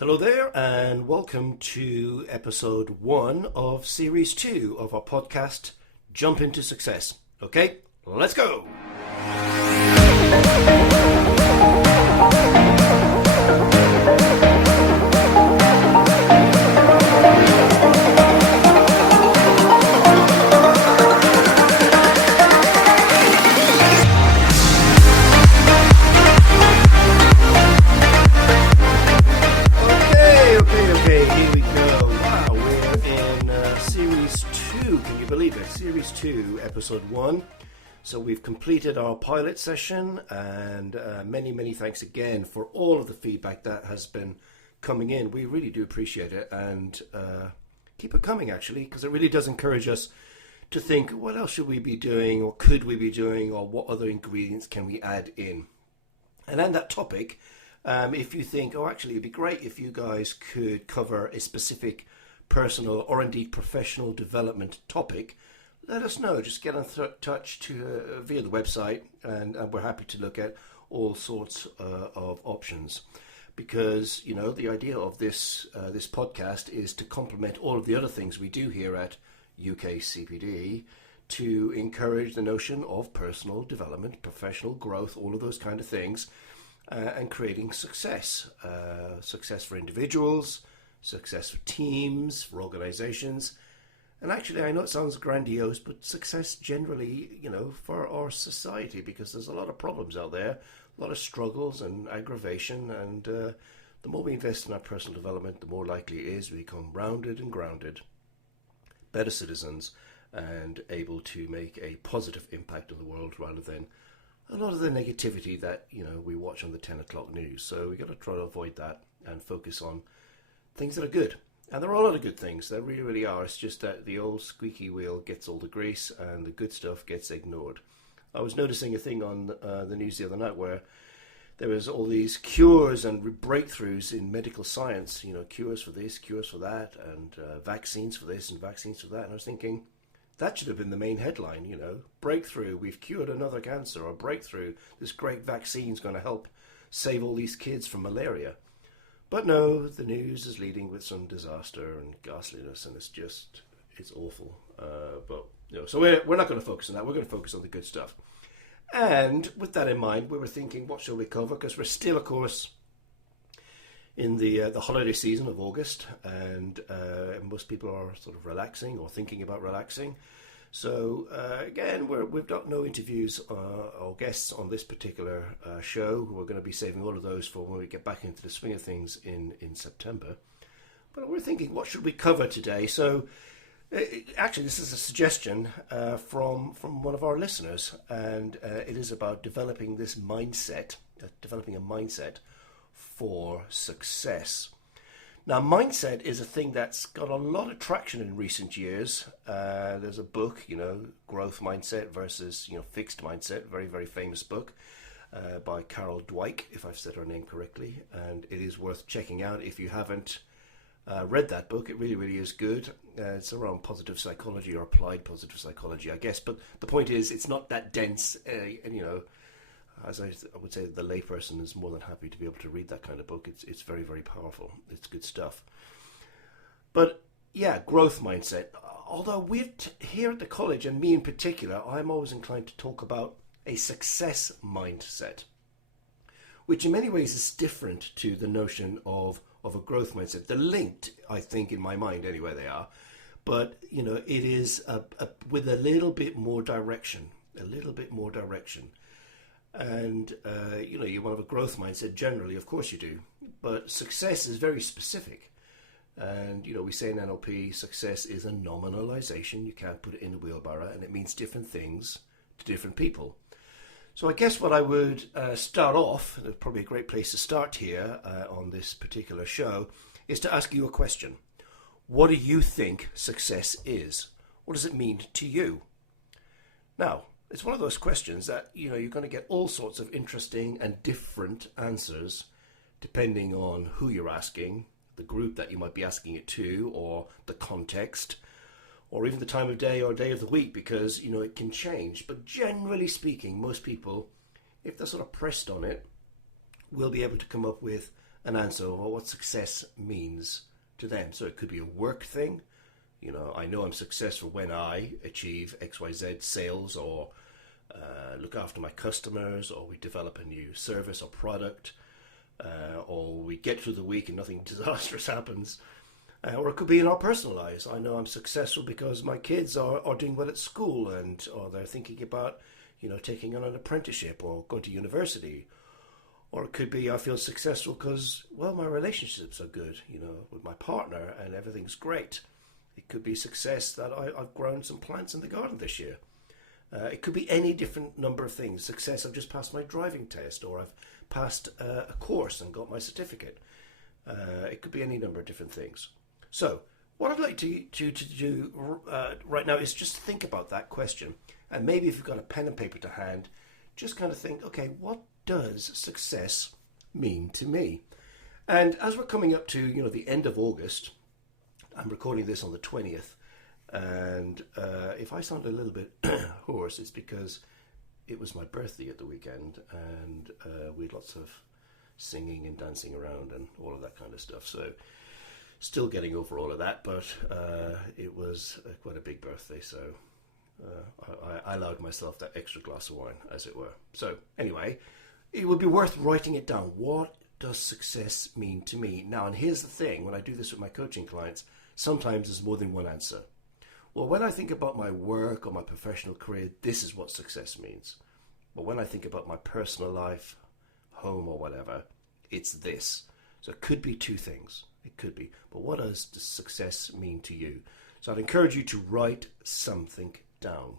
Hello there, and welcome to episode 1 of series 2 of our podcast, Jump Into Success. Okay, let's go! Series 2, Episode 1. So we've completed our pilot session, and many thanks again for all of the feedback that has been coming in. We really do appreciate it, and keep it coming actually, because it really does encourage us to think, what else should we be doing, or could we be doing, or what other ingredients can we add in? And on that topic, if you think, oh actually it'd be great if you guys could cover a specific personal or indeed professional development topic, let us know. Just get in touch via the website, and we're happy to look at all sorts of options. Because the idea of this podcast is to complement all of the other things we do here at UKCPD to encourage the notion of personal development, professional growth, all of those kind of things, and creating success for individuals, success for teams, for organizations. And actually, I know it sounds grandiose, but success generally, for our society, because there's a lot of problems out there, a lot of struggles and aggravation, and the more we invest in our personal development, the more likely it is we become rounded and grounded, better citizens, and able to make a positive impact on the world rather than a lot of the negativity that, we watch on the 10 o'clock news. So we've got to try to avoid that and focus on things that are good. And there are a lot of good things, there really are. It's just that the old squeaky wheel gets all the grease and the good stuff gets ignored. I was noticing a thing on the news the other night where there was all these cures and breakthroughs in medical science, cures for this, cures for that, and vaccines for this and vaccines for that. And I was thinking, that should have been the main headline, breakthrough, we've cured another cancer, or breakthrough, this great vaccine's going to help save all these kids from malaria. But no, the news is leading with some disaster and ghastliness, and it's awful. So we're not going to focus on that. We're going to focus on the good stuff. And with that in mind, we were thinking, what shall we cover? Because we're still, of course, in the holiday season of August, and most people are sort of relaxing or thinking about relaxing. So again, we've got no interviews or guests on this particular show. We're going to be saving all of those for when we get back into the swing of things in September. But we're thinking, what should we cover today? So actually, this is a suggestion from one of our listeners, and it is about developing a mindset for success. Now, mindset is a thing that's got a lot of traction in recent years. There's a book, Growth Mindset versus, Fixed Mindset, very famous book by Carol Dweck, if I've said her name correctly. And it is worth checking out if you haven't read that book. It really is good. It's around positive psychology, or applied positive psychology, I guess. But the point is, it's not that dense, and as I would say, the layperson is more than happy to be able to read that kind of book. It's very powerful. It's good stuff. But yeah, growth mindset. Although here at the college, and me in particular, I'm always inclined to talk about a success mindset, which in many ways is different to the notion of a growth mindset. They're linked, I think, in my mind anyway, they are. But, it is with a little bit more direction. And, you want to have a growth mindset generally, of course you do. But success is very specific. And, we say in NLP, success is a nominalization. You can't put it in a wheelbarrow, and it means different things to different people. So I guess what I would start off, probably a great place to start here on this particular show, is to ask you a question. What do you think success is? What does it mean to you? Now, it's one of those questions that, you're going to get all sorts of interesting and different answers depending on who you're asking, the group that you might be asking it to, or the context, or even the time of day or day of the week, because, it can change. But generally speaking, most people, if they're sort of pressed on it, will be able to come up with an answer of what success means to them. So it could be a work thing. You know, I know I'm successful when I achieve XYZ sales, or look after my customers, or we develop a new service or product, or we get through the week and nothing disastrous happens. Or it could be in our personal lives. I know I'm successful because my kids are doing well at school, or they're thinking about, taking on an apprenticeship or going to university. Or it could be I feel successful because, well, my relationships are good, with my partner, and everything's great. It could be success that I've grown some plants in the garden this year. It could be any different number of things. Success, I've just passed my driving test, or I've passed a course and got my certificate. It could be any number of different things. So what I'd like to do right now is just think about that question. And maybe if you've got a pen and paper to hand, just kind of think, okay, what does success mean to me? And as we're coming up to, the end of August, I'm recording this on the 20th. And if I sound a little bit hoarse, it's because it was my birthday at the weekend, and we had lots of singing and dancing around and all of that kind of stuff. So still getting over all of that, but it was quite a big birthday, so I allowed myself that extra glass of wine, as it were. So anyway, it would be worth writing it down. What does success mean to me? Now, and here's the thing, when I do this with my coaching clients, sometimes there's more than one answer. Well, when I think about my work or my professional career, this is what success means. But when I think about my personal life, home or whatever, it's this. So it could be two things. It could be. But what does success mean to you? So I'd encourage you to write something down.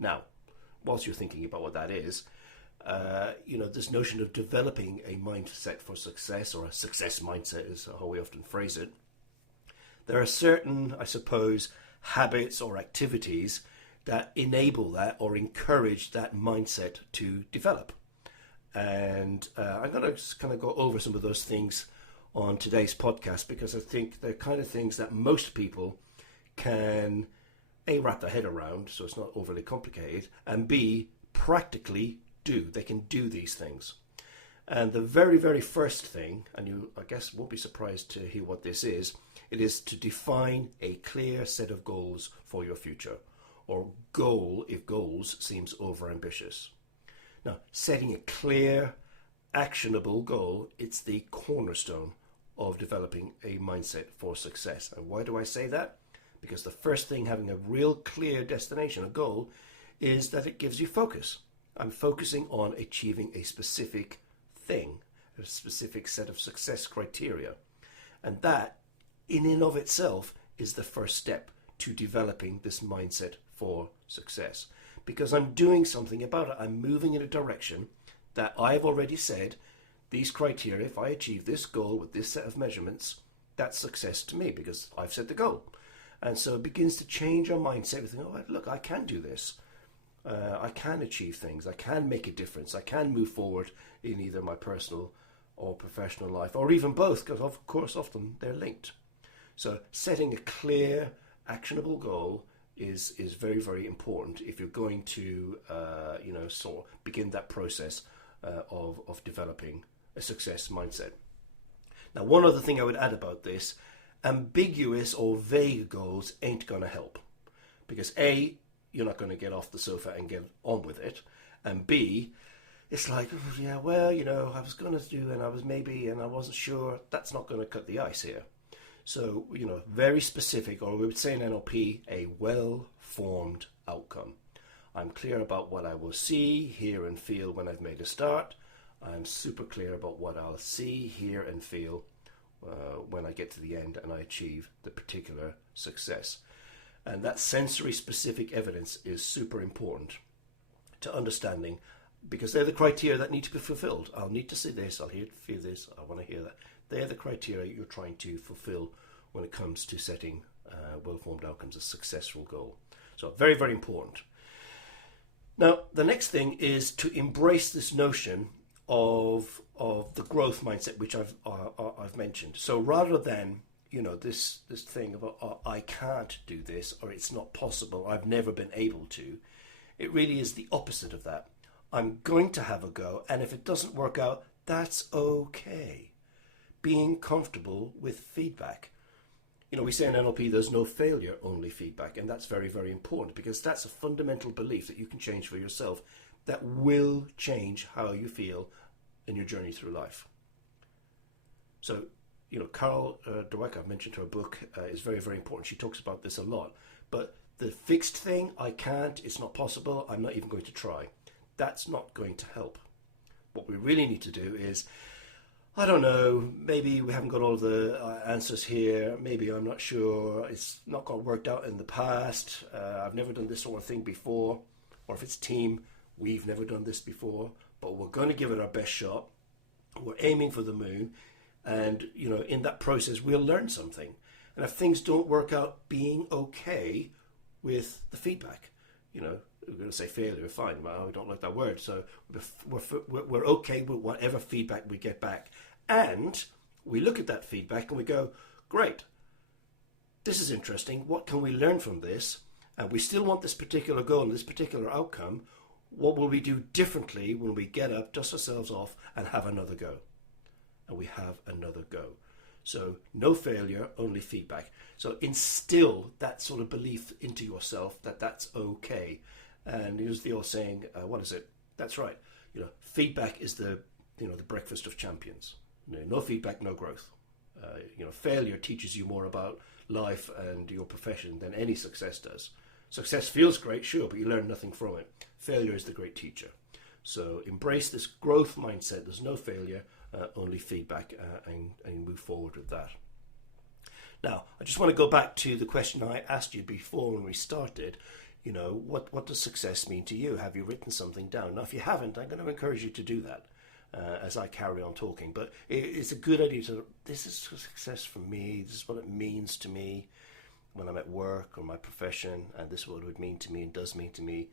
Now, whilst you're thinking about what that is, this notion of developing a mindset for success, or a success mindset is how we often phrase it. There are certain, I suppose, habits or activities that enable that or encourage that mindset to develop. And I'm going to just kind of go over some of those things on today's podcast, because I think they're kind of things that most people can A, wrap their head around, so it's not overly complicated, and B, practically do. They can do these things. And the very, very first thing, and you, I guess, won't be surprised to hear what this is, it is to define a clear set of goals for your future, or goal if goals seems overambitious. Now, setting a clear, actionable goal, it's the cornerstone of developing a mindset for success. And why do I say that? Because the first thing, having a real clear destination, a goal, is that it gives you focus. I'm focusing on achieving a specific thing, a specific set of success criteria. And that, in and of itself, is the first step to developing this mindset for success. Because I'm doing something about it. I'm moving in a direction that I've already said, these criteria, if I achieve this goal with this set of measurements, that's success to me, because I've set the goal. And so it begins to change our mindset. We think, oh, look, I can do this. I can achieve things. I can make a difference. I can move forward in either my personal or professional life, or even both, because of course often they're linked. So setting a clear, actionable goal is very, very important if you're going to sort of begin that process of developing a success mindset. Now, one other thing I would add about this: ambiguous or vague goals ain't going to help, because A, you're not going to get off the sofa and get on with it, and B, it's like, oh, yeah, well, I was going to do, and I was maybe, and I wasn't sure. That's not going to cut the ice here. So, very specific, or we would say in NLP, a well-formed outcome. I'm clear about what I will see, hear, and feel when I've made a start. I'm super clear about what I'll see, hear, and feel when I get to the end and I achieve the particular success. And that sensory specific evidence is super important to understanding, because they're the criteria that need to be fulfilled. I'll need to see this, I'll feel this, I want to hear that. They're the criteria you're trying to fulfill when it comes to setting well-formed outcomes, a successful goal. So very, very important. Now, the next thing is to embrace this notion of the growth mindset, which I've mentioned. So rather than this thing of I can't do this, or it's not possible, I've never been able to, it really is the opposite of that. I'm going to have a go, and if it doesn't work out, that's okay. being comfortable with feedback. You know, we say in NLP there's no failure, only feedback, and that's very, very important because that's a fundamental belief that you can change for yourself that will change how you feel in your journey through life. So, you know, Carol Dweck, I've mentioned her book, is very, very important. She talks about this a lot. But the fixed thing, I can't, it's not possible, I'm not even going to try. That's not going to help. What we really need to do is, I don't know, maybe we haven't got all of the answers here, maybe I'm not sure, it's not got worked out in the past, I've never done this sort of thing before, or if it's team, we've never done this before, but we're going to give it our best shot, we're aiming for the moon, and, you know, in that process we'll learn something. And if things don't work out, being okay with the feedback. You know, we're going to say failure, fine, well, we don't like that word, so we're okay with whatever feedback we get back. And we look at that feedback and we go, great, this is interesting, what can we learn from this? And we still want this particular goal and this particular outcome. What will we do differently when we get up, dust ourselves off, and have another go? And we have another go. So no failure, only feedback. So instill that sort of belief into yourself that that's okay. And here's the old saying, what is it? That's right. You know, feedback is the breakfast of champions. No feedback, no growth. You know, failure teaches you more about life and your profession than any success does. Success feels great, sure, but you learn nothing from it. Failure is the great teacher. So embrace this growth mindset. There's no failure, only feedback, and move forward with that. Now, I just want to go back to the question I asked you before when we started. You know, what does success mean to you? Have you written something down? Now, if you haven't, I'm going to encourage you to do that as I carry on talking. But it's a good idea to, this is success for me. This is what it means to me when I'm at work or my profession, and this is what it would mean to me and does mean to me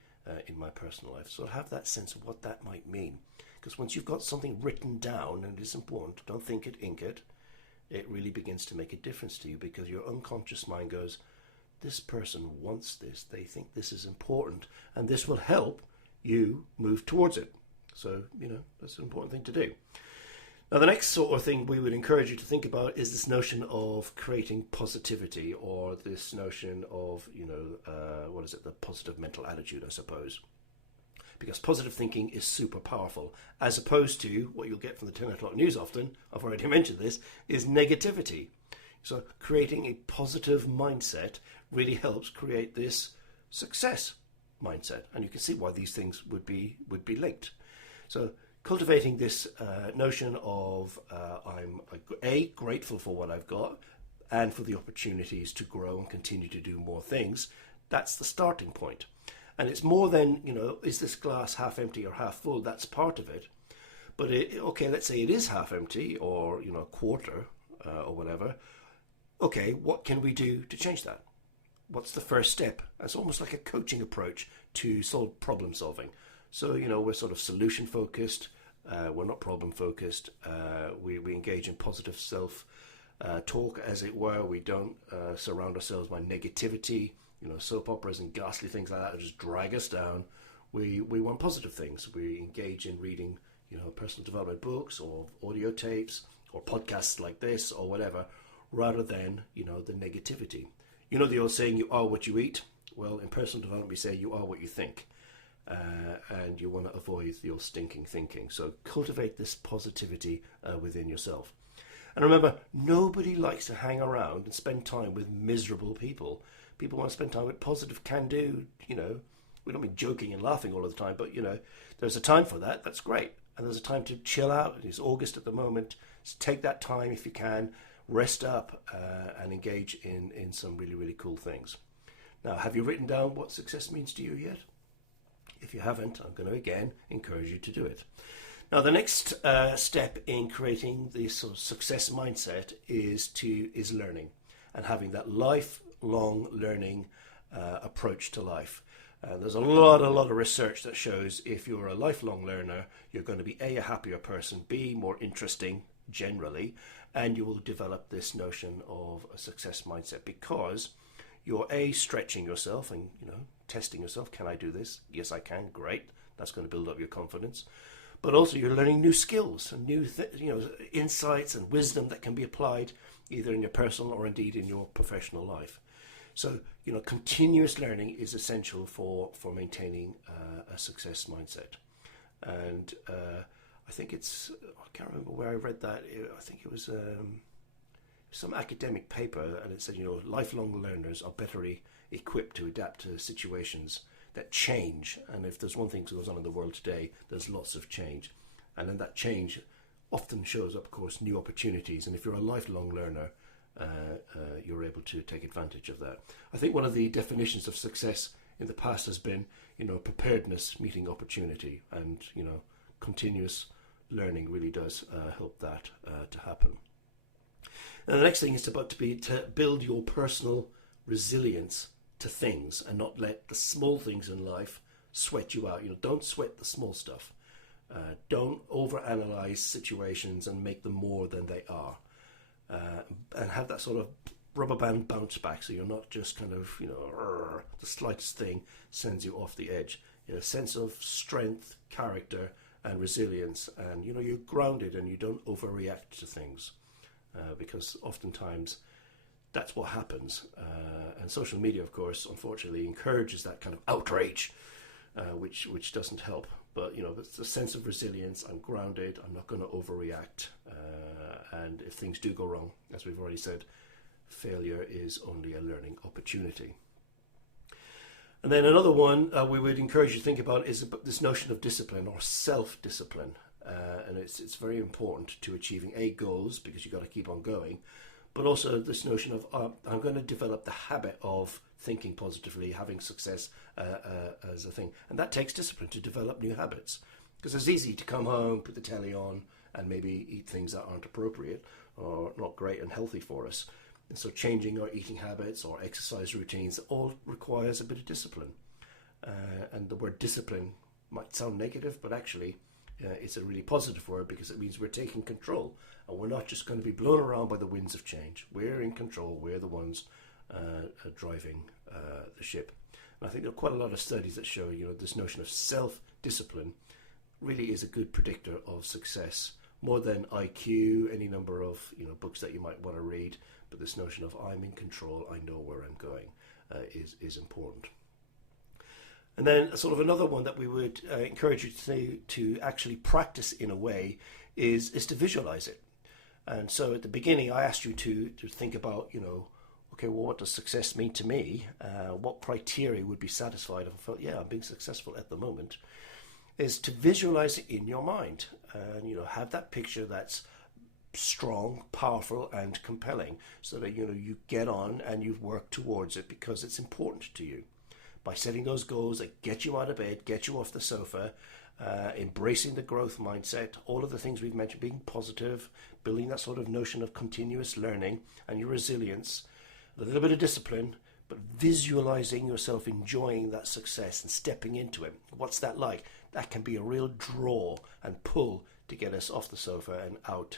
in my personal life. So have that sense of what that might mean. Because once you've got something written down, and it is important, don't think it, ink it, it really begins to make a difference to you because your unconscious mind goes, this person wants this, they think this is important, and this will help you move towards it. So, you know, that's an important thing to do. Now, the next sort of thing we would encourage you to think about is this notion of creating positivity, or this notion of, you know, the positive mental attitude, I suppose. Because positive thinking is super powerful, as opposed to what you'll get from the 10 o'clock news often, I've already mentioned this, is negativity. So creating a positive mindset really helps create this success mindset. And you can see why these things would be linked. So cultivating this notion of I'm grateful for what I've got and for the opportunities to grow and continue to do more things, that's the starting point. And it's more than, you know, is this glass half empty or half full? That's part of it. But, okay, let's say it is half empty or, you know, a quarter or whatever. Okay, what can we do to change that? What's the first step? It's almost like a coaching approach to solve problem solving. So, you know, we're sort of solution focused. We're not problem focused. We engage in positive self talk, as it were. We don't surround ourselves by negativity. You know, soap operas and ghastly things like that just drag us down. We want positive things. We engage in reading, you know, personal development books or audio tapes or podcasts like this or whatever, rather than, you know, the negativity. You know the old saying, you are what you eat? Well, in personal development, we say you are what you think. And you want to avoid your stinking thinking. So cultivate this positivity within yourself. And remember, nobody likes to hang around and spend time with miserable people. People want to spend time with positive, can-do, you know, we don't mean joking and laughing all of the time, but, you know, there's a time for that, that's great. And there's a time to chill out. It's August at the moment. So take that time if you can, rest up and engage in some really, really cool things. Now, have you written down what success means to you yet? If you haven't, I'm going to again encourage you to do it. Now, the next step in creating this sort of success mindset is learning and having that lifelong learning approach to life. There's a lot of research that shows if you're a lifelong learner, you're going to be a happier person, B, more interesting generally, and you will develop this notion of a success mindset because you're stretching yourself and, you know, testing yourself. Can I do this? Yes, I can. Great. That's going to build up your confidence. but also you're learning new skills and new insights and wisdom that can be applied either in your personal or indeed in your professional life. So, continuous learning is essential for maintaining a success mindset. And I think I can't remember where I read that. I think it was some academic paper, and it said, lifelong learners are better equipped to adapt to situations that change. And if there's one thing that goes on in the world today, there's lots of change. And then that change often shows up, of course, new opportunities. And if you're a lifelong learner, you're able to take advantage of that. I think one of the definitions of success in the past has been, preparedness meeting opportunity, and continuous learning really does help that to happen. And the next thing is to build your personal resilience to things and not let the small things in life sweat you out. Don't sweat the small stuff. Don't overanalyze situations and make them more than they are. And have that sort of rubber band bounce back, so you're not just kind of, the slightest thing sends you off the edge. A sense of strength, character, and resilience, and you're grounded and you don't overreact to things, because oftentimes that's what happens. And social media, of course, unfortunately encourages that kind of outrage, which doesn't help. But it's a sense of resilience. I'm grounded. I'm not going to overreact. And if things do go wrong, as we've already said, failure is only a learning opportunity. And then another one we would encourage you to think about is this notion of discipline or self-discipline. And it's very important to achieving goals, because you've got to keep on going. But also this notion of I'm going to develop the habit of thinking positively, having success as a thing. And that takes discipline to develop new habits. Because it's easy to come home, put the telly on, and maybe eat things that aren't appropriate or not great and healthy for us. And so changing our eating habits or exercise routines all requires a bit of discipline. And the word discipline might sound negative, but actually it's a really positive word, because it means we're taking control and we're not just going to be blown around by the winds of change. We're in control. We're the ones driving the ship. And I think there are quite a lot of studies that show, this notion of self-discipline really is a good predictor of success, more than IQ, any number of books that you might want to read. But this notion of I'm in control, I know where I'm going, is important. And then sort of another one that we would encourage you to actually practice in a way is to visualize it. And so at the beginning, I asked you to think about, okay, well, what does success mean to me? What criteria would be satisfied if I felt, I'm being successful at the moment? Is to visualize it in your mind and, have that picture that's strong, powerful, and compelling, so that, you get on and you work towards it because it's important to you. By setting those goals that get you out of bed, get you off the sofa, embracing the growth mindset, all of the things we've mentioned, being positive, building that sort of notion of continuous learning and your resilience, a little bit of discipline, but visualizing yourself enjoying that success and stepping into it. What's that like? That can be a real draw and pull to get us off the sofa and out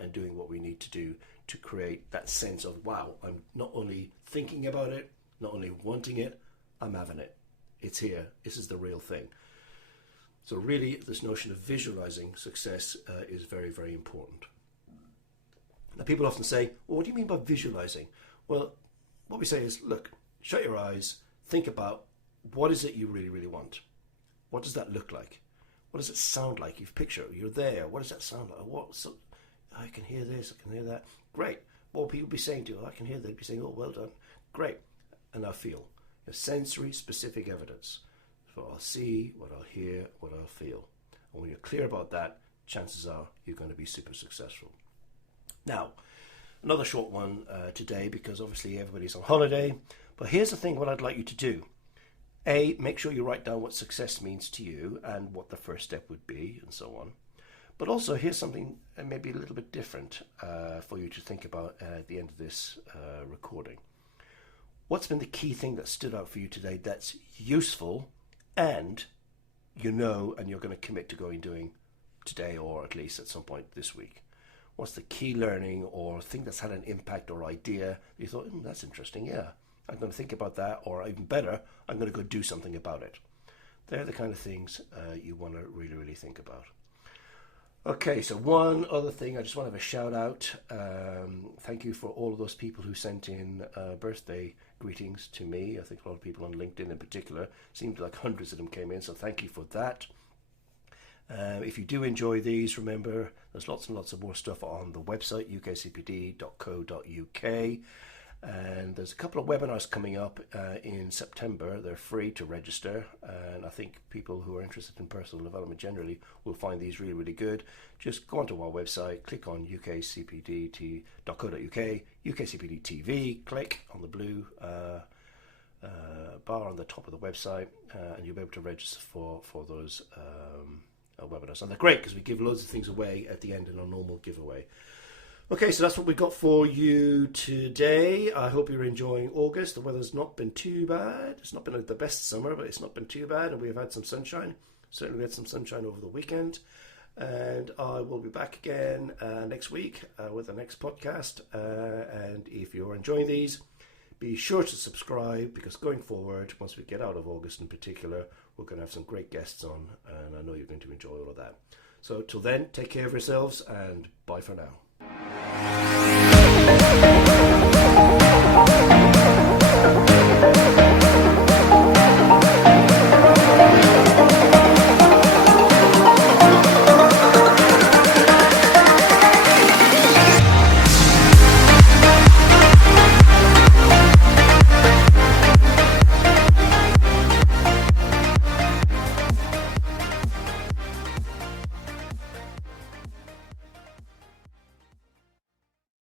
and doing what we need to do to create that sense of, wow, I'm not only thinking about it, not only wanting it, I'm having it. It's here. This is the real thing. So really, this notion of visualizing success is very, very important. Now, people often say, well, what do you mean by visualizing? Well, what we say is, look, shut your eyes, think about what is it you really, really want? What does that look like? What does it sound like? You picture it, you're there. What does that sound like? I can hear this, I can hear that. Great. What will people be saying to you? I can hear they'd be saying, oh, well done. Great. And I feel. Sensory specific evidence. So I'll see, what I'll hear, what I'll feel. And when you're clear about that, chances are you're going to be super successful. Now, another short one today, because obviously everybody's on holiday. But here's the thing, what I'd like you to do. Make sure you write down what success means to you and what the first step would be and so on. But also, here's something maybe a little bit different for you to think about at the end of this recording. What's been the key thing that stood out for you today that's useful and you're going to commit to doing today, or at least at some point this week? What's the key learning or thing that's had an impact or idea you thought, that's interesting, yeah, I'm going to think about that, or even better, I'm going to go do something about it. They're the kind of things you want to really, really think about. Okay, so one other thing, I just want to have a shout out. Thank you for all of those people who sent in birthday greetings to me. I think a lot of people on LinkedIn in particular. Seemed like hundreds of them came in, so thank you for that. If you do enjoy these, remember there's lots and lots of more stuff on the website, ukcpd.co.uk. And there's a couple of webinars coming up in September. They're free to register, and I think people who are interested in personal development generally will find these really, really good. Just go onto our website, click on ukcpd.co.uk, UKCPD-TV, click on the blue bar on the top of the website, and you'll be able to register for those webinars. And they're great because we give loads of things away at the end in our normal giveaway. Okay, so that's what we got for you today. I hope you're enjoying August. The weather's not been too bad. It's not been the best summer, but it's not been too bad, and we have had some sunshine. Certainly we had some sunshine over the weekend. And I will be back again next week with the next podcast. And if you're enjoying these, be sure to subscribe, because going forward, once we get out of August in particular, we're going to have some great guests on, and I know you're going to enjoy all of that. So till then, take care of yourselves, and bye for now.